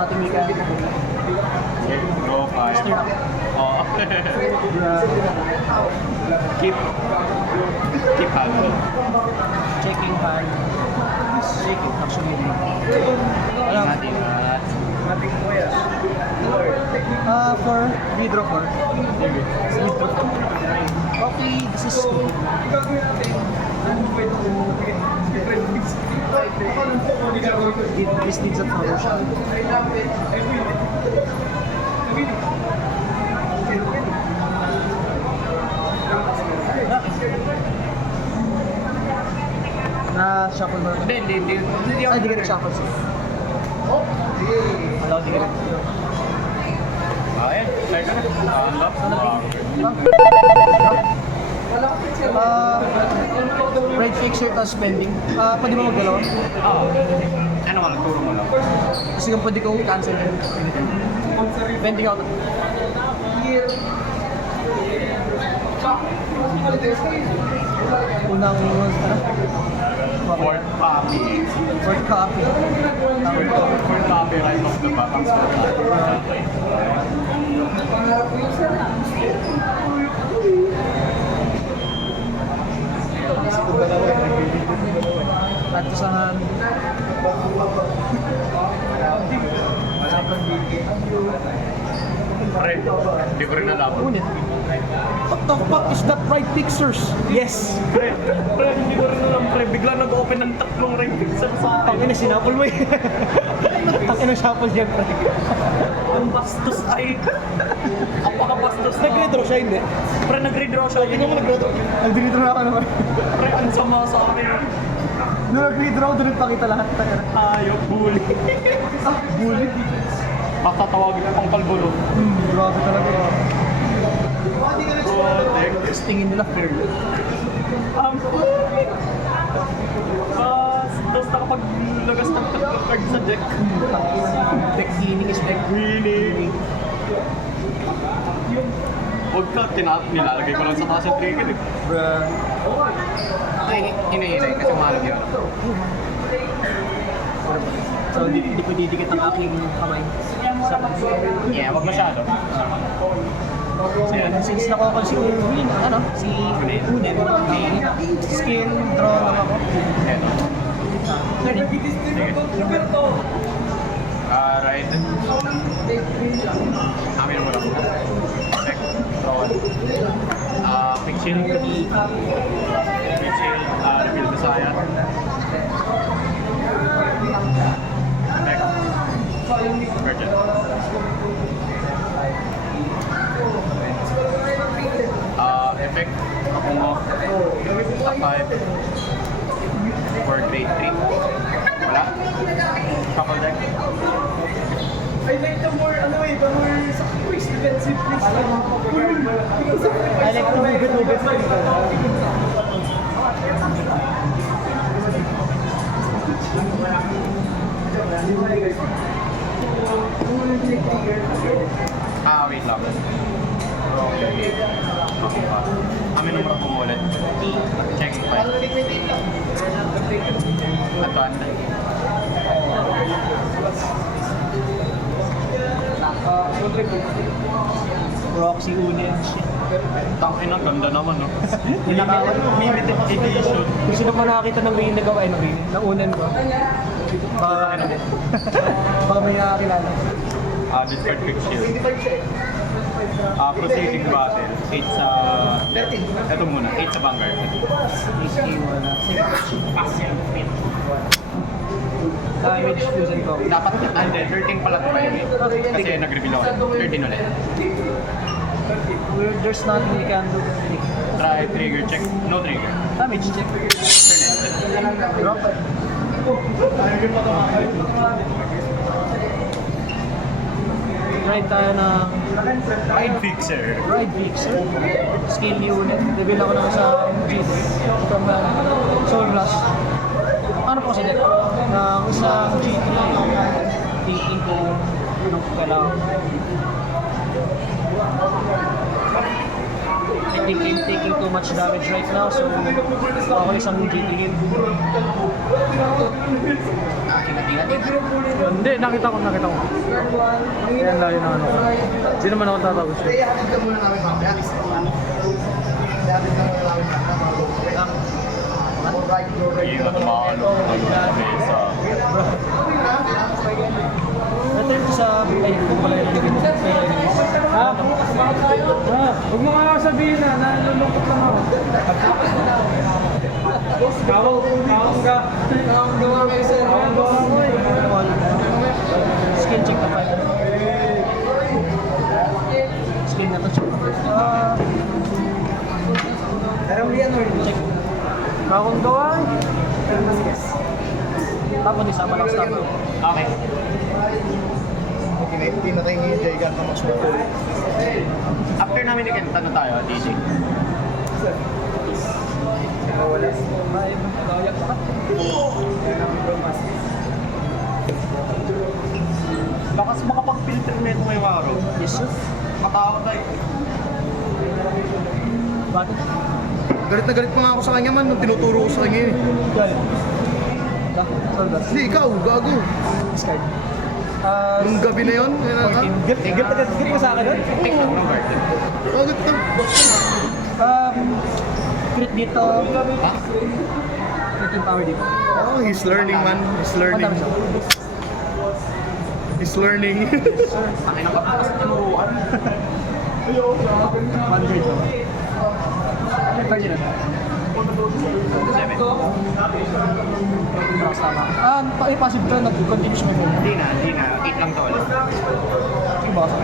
Ating ika. Go 5. Oh. Keep handle. Checking hand. Checking, actually. Alam. Mating mo yan. For redraw 4. Okay, this is good. This needs a power shot. Na shuffle ba? Hindi. Ay, di ka na-shuffle siya. Alaw, di ka na. Ayan, try ka na. Unlock. Right fixer tapos spending. Pwede mo maggalaw? Oo. Ano ka lang, turo mo lang. Kasi kung pwede kong cancel yun. Pending out. Unang, Fourth copy. fourth copy. Fourth copy right off the bat. Ang Tatusahan. Pre, hindi ko rin alam. Unit. What the fuck is that right fixers? Yes! Pre, hindi ko rin alam, pre. Bigla nag-open ng tatlong right fixer sa akin. Tangina, sinapol mo eh. Tangina, shuffle yan, pre. Ang bastos ay... Apakabastos na. Nag-redraw siya, hindi? Pre, nag-redraw siya. Hindi mo nag-redraw. Nag-redraw na ako naman. Pre, ang sama sa akin. Nung nag-redraw, doon nagpakita lahat. Ayaw, bully. Bully. Patatawagin ko pang kalbulo. Grabe talaga. Protect. Tapos tingin nila fair. Tapos nakapaglagas ng tatlong card sa deck. Deck healing is deck Winning. Huwag ka, nilalagay ko lang sa taas yung trigger eh. Bruh. Ay, inay kasi mahalog yun. So, di ko didikit ang aking kamay. Yeah, wag masyado. So, yun, since nakuha ko si Unin, si Unin, skill, draw lang ako. Eto. Sorry. Right. Amin mo lang. Check. Roll. Quick shield. Quick shield. Reveal Messiah. Next. Virgin. Effect. Ako mo. Top 5. For grade 3. Wala. Shuffle deck. I like the more, the more sacrifice defensive please. I like to move it. Wait lang. Amin numero ko ulit. Checking file. Atuan. Proxy Unin. Tangin ang ganda naman, no? Limited edition. Kung sino pa nakakita ng Wayne na gawa, ng Unan ko. Baka baka may nakakilala. Discard quick shield. Proceeding battle. 8 sa... Ito muna, 8 sa Vanguard. Damage fusion ko. Dapat, hindi, 13 pala ito kayo eh. Kasi nag-reveal ako. 13 ulit. There's nothing we can do. Try trigger check. No trigger. Damage check. Turn end. Drop. Ride tayo ng Ride fixer. Ride Fixer. Skill unit. Reveal ako naman sa GT. From Soul Blast. Ano po kasi dito? Ng isang GT. Thinking ko anong kailangan. I think I'm taking too much damage right now, so ako isang GT hit. Ingat-ingat. Hindi, nakita ko. Yan layo na ano. Hindi naman ako tatapos yun. Ihatid ka muna namin mamaya. Ihatid ka muna namin mamaya. Alright, Hindi ka tumalo. Mesa. Ito yung sa... Ay, kung pala yung nagiging Ha? Huwag mo nga sabihin na, nalulungkot lang ako. Kawang ka. Skin check na pa. Skin na to check. Check. Kawang gawang. Tapos isama lang sa tama. Okay. Hindi na tayo hihintay ka na mas matul. After namin ni Kenta na tayo, DJ. Bakas makapag-filter na ito ngayong araw. Yes, sir. Matakot tayo. Bakit? Galit na galit pa nga ako sa kanya man nung tinuturo ko sa kanya eh. Galit. Soldas. Hindi, ikaw, gago. Discard. Nung gabi na yun, Galit ka sa akin doon? Take lang ng guard. Bakit to? Crit dito. Ha? Crit yung power dito. Oh, he's learning man. He's learning. Madami siya. He's learning. Tangin ang kapag sa tinuruan. 100 to. Ay, pwede na. 7. Malakas tama. Passive ka, nag-continue siya may Hindi na. 8 lang to ulit. yung boss. 2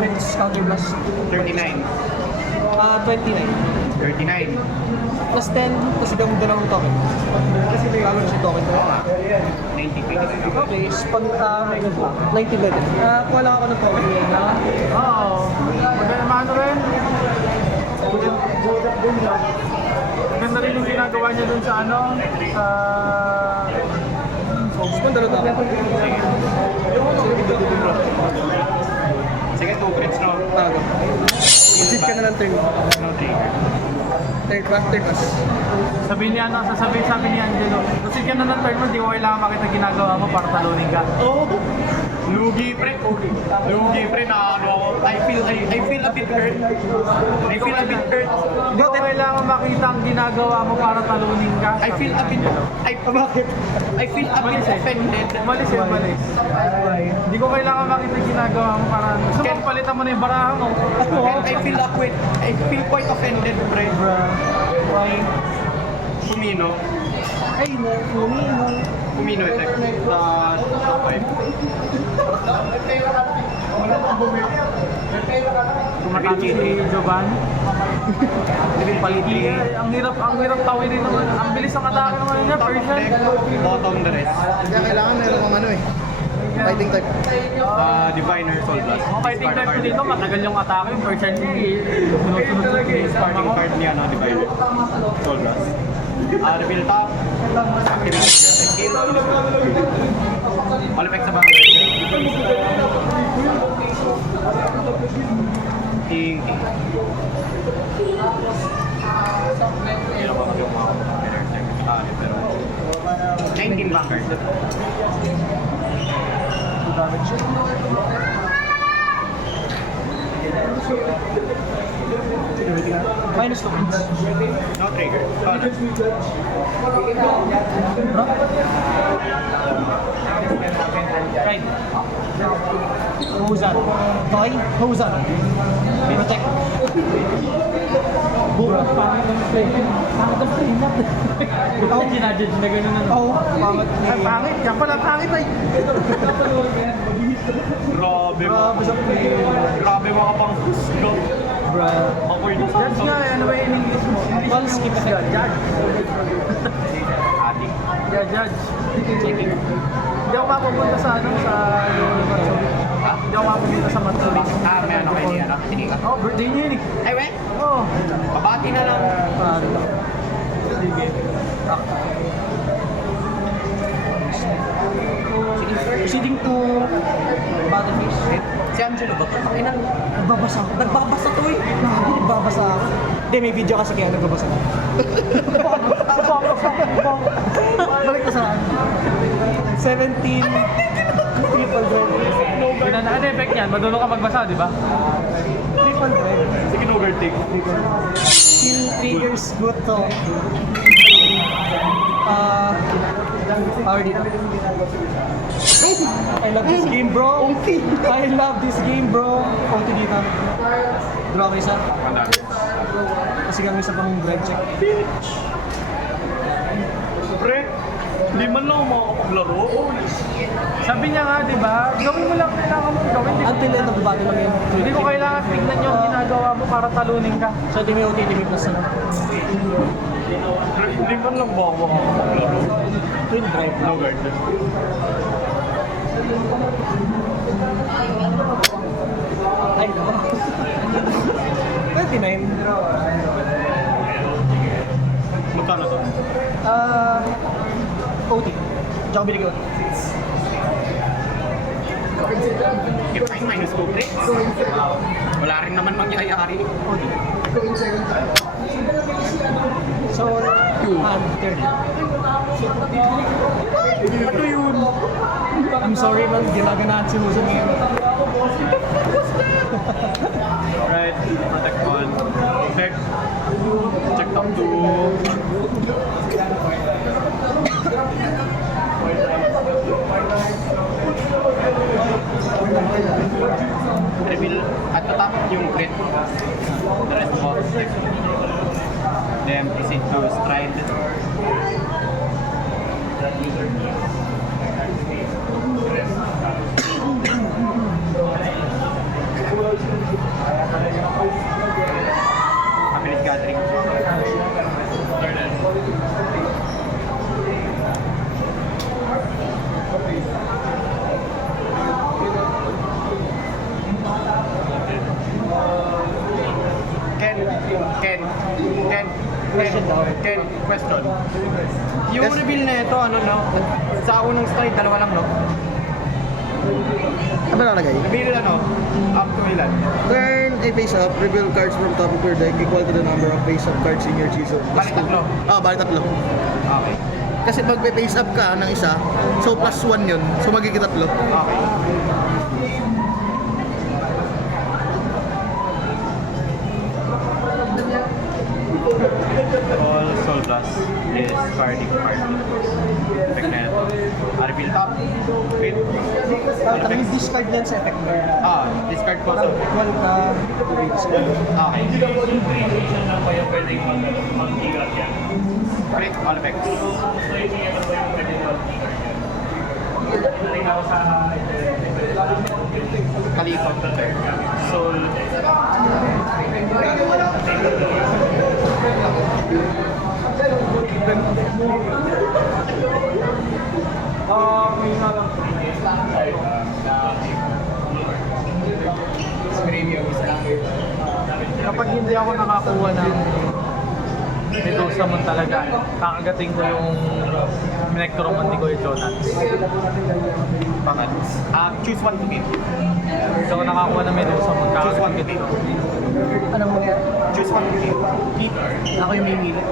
crits, counter blast. 39. 29. 39. Plus 10, tapos hanggang dalawang token. Kasi may gagawin siya token. Oo nga. 90 pay. Okay, pag 19 level. Kuha lang ako ng token. Oo. Maganda rin. Maganda rin yung ginagawa niya dun sa ano, sa... Gusto mo dalawa token? Sige, 2 crits no. Tago. Receive ka na ng turn. No trigger. Third class. Sabi ni Angelo, kasi ka na ng turn mo, di ko kailangan makita ginagawa mo para talunin ka. Oh! Lugi pre na ano ako. I feel a bit hurt. I feel a bit hurt. Di ko kailangan makita ang ginagawa mo para talunin ka. I feel a bit offended. Umalis. Di ko kailangan makita ang ginagawa mo para... Gusto mo palitan mo na yung baraha mo. I feel quite offended, pre. Why? Kumino. Ay, Kumino effect. Top 5. Kumatalo si Giovanni. Ang hirap tawinin naman. Ang bilis ang atake naman niya, Persian. Bottom the rest. Kaya kailangan meron kang ano eh. Fighting type. Diviner Soul Blast. Ang fighting type ko dito, matagal yung atake. Yung Persian niya, sunod-sunod Yung starting card niya na Diviner. Soul Blast. Reveal top. Activate skill. All effects sa bangay. Ting. Hindi lang ako yung mga pero 19 bankers. Minus 2 points. No trigger. Right. Hozan. Toy. Hozan. Protect. Pangit ang play. Pangit ang play. Ikaw ginadjudge na gano'n ano. Oo. Pangit. Ay, pangit. Yan pala, pangit ay. Grabe mo. Grabe sa play. Grabe mga pang husgo. Bra. Awkward yung Judge nga, ano ba yung English mo? Ball skip effect. Judge. Adik. Yeah, judge. Checking. Hindi ako mapupunta sa ano, sa Matsuri. Hindi ako mapupunta sa Matsuri. May ano kayo niya, no? Sige ka. Oh, birthday niya yun eh. Ay, we? Oh. Babati na lang. Sige. Proceeding to Battlefish. Si Angelo ba ito? Inang Nagbabasa ako. nagbabasa to eh. Nagbabasa ako. Hindi, may video kasi kaya nagbabasa ako. Balik ko sa 17 triple red. Ano effect niyan? Madulong ka magbasa, di ba? Triple red. Sige, overtake. Skill triggers good to. Power dito. I love this game, bro. I love this game, bro. Konti dito. Draw ko isa. Kasi kami isa pang drive check. Pre, hindi man lang ako makakapaglaro. Sabi niya nga, di ba? Gawin mo lang kailangan mo gawin. Until end of battle lang yun. Hindi ko kailangan tignan yung ginagawa mo para talunin ka. So, di may OT, di may plus na. Pre, hindi man lang ba ako makakapaglaro? Twin drive. No guard. Ay, 29. Magkano to? OT. Tsaka bili ko. If I minus 2, pre. Wala rin naman mangyayari. OT. So, 30. Ano yun? I'm sorry, man. Ginaganahan si Huso ngayon. Alright, protect one. Effect. Check top 2. Reveal at the top yung crit. The rest of all. Then proceed to stride. Ability gathering. Ken, question. Yung reveal na ito, ano no? Sa unang stride, dalawa lang, no? Ano nalagay? Reveal ano? Up to ilan? Turn a face up, reveal cards from top of your deck equal to the number of face up cards in your G-zone. Balik tatlo. Balik tatlo. Okay. Kasi pag may face up ka ng isa, so plus 1 yun. So magiging tatlo. Okay. All Soul Blast is party party. Effect na ito. Reveal top. Fit. Tapos discard lang sa effect mo. Discard ko. So, Equal ka, discard. okay. Crit, all effects. Kaliko. Soul. Kapag hindi ako nakakuha ng Medusa mo talaga, kakagating ko yung Necroman ni Kuya Jonats. Bakit? Choose one to give. So kung nakakuha ng Medusa mo, Choose one to kakagating give. ko. Anong mangyari? Choose one to give. Ako yung mimili.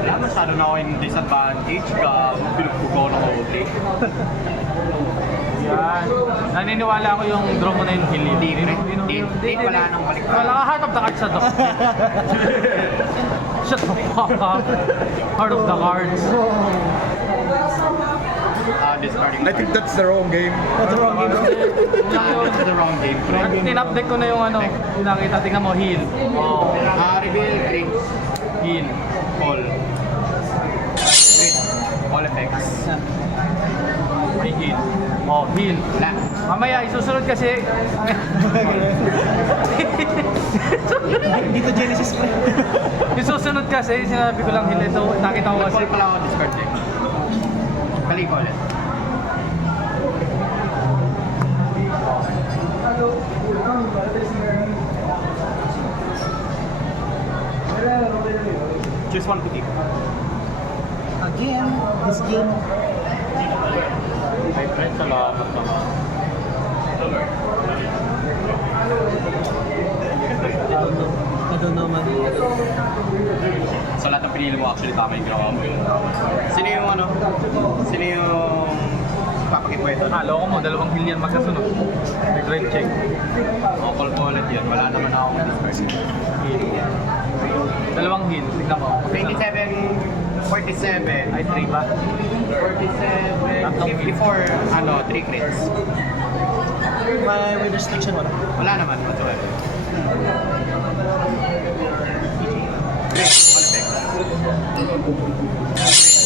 Wala masyado na ako in disadvantage ka. Pinagpugaw ng OT. Yan. Naniniwala ko yung draw mo na yung heal yun. Hindi, wala nang balik. Wala ka heart of the cards sa to. Shut the fuck up. Heart of the cards. Discarding. I think that's the wrong game. That's the wrong game. That's the wrong game. At tinupdeck ko na yung ano, nakita, tingnan mo, heal. Oh. Reveal, drink, Heal. all. Crit, all effects. May heal. Oh, heal. Wala. Mamaya, isusunod kasi. Dito Genesis pa. Isusunod kasi, sinabi ko lang heal ito. Nakita ko kasi. Call pala ako discard check. Kaliko ulit. Choose one to keep. Again, this game. My friend, salamat naman. I don't know man. So lahat ng pinili mo actually tama yung ginawa mo. Sino yung ano? Sino yung papakipwede? Loko mo, 2 hill yan magkasunod. May great check. O, call ko ulit yan. Wala naman ako mag-disperse. Hill. 2 hill, tignan mo. 27, 47. Ay, 3 ba? 47, 54, ano, 3 crits. May restriction wala. Wala naman, whatsoever. Great, politics.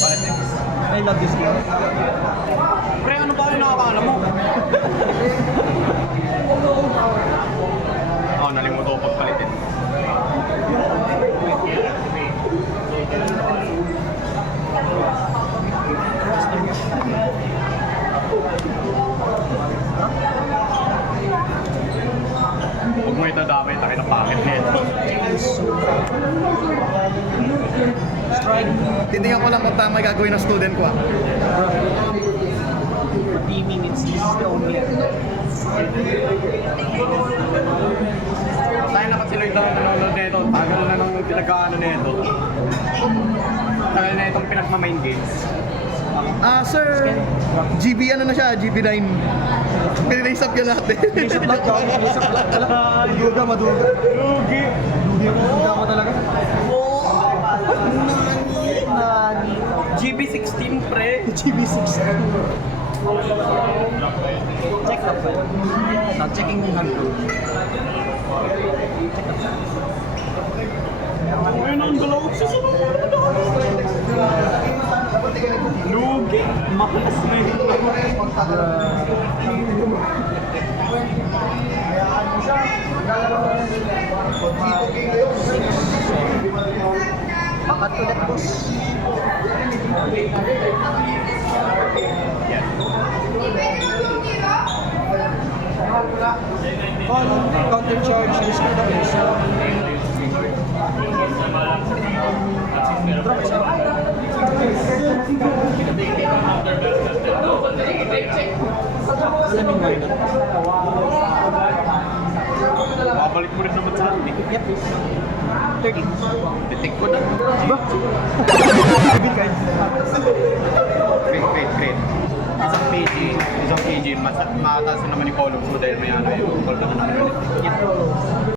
Politics. I love this game. Pre, ano ba yung nakakala mo? Oo, nalimuto ko pagpalitin. Huwag mo ito damay, takin ang pangit nito. Strike. Titingnan ko lang kung tama yung gagawin ng student ko ah. 3 minutes. This is the only. Tayo na kasi Lloyd ang nanonood nito. Tagal na nang pinag-ano nito. Tagal na itong pinagma-main games. Ah, sir, GB ano na siya, GB9. Pinirace up yun natin. Isip lang daw. Isip lang. Maduga, maduga. Dugi. Dugi mo. Duga mo talaga. Nani. GB16 pre. GB6. Check the file. Not checking the hand. Ayun ang dalawa sa Lugi. Makas na yun. Pakat ulit, boss. Call, counter charge, restore the base. Drop isa. Alam mo ba yun? Babalik mo rin naman sa atin eh. Yep. 30. Detect ko na. Diba? Debit card. Great. Isang PG, mataas na naman yung columns mo dahil may ano yung call ka na naman ulit. Yep.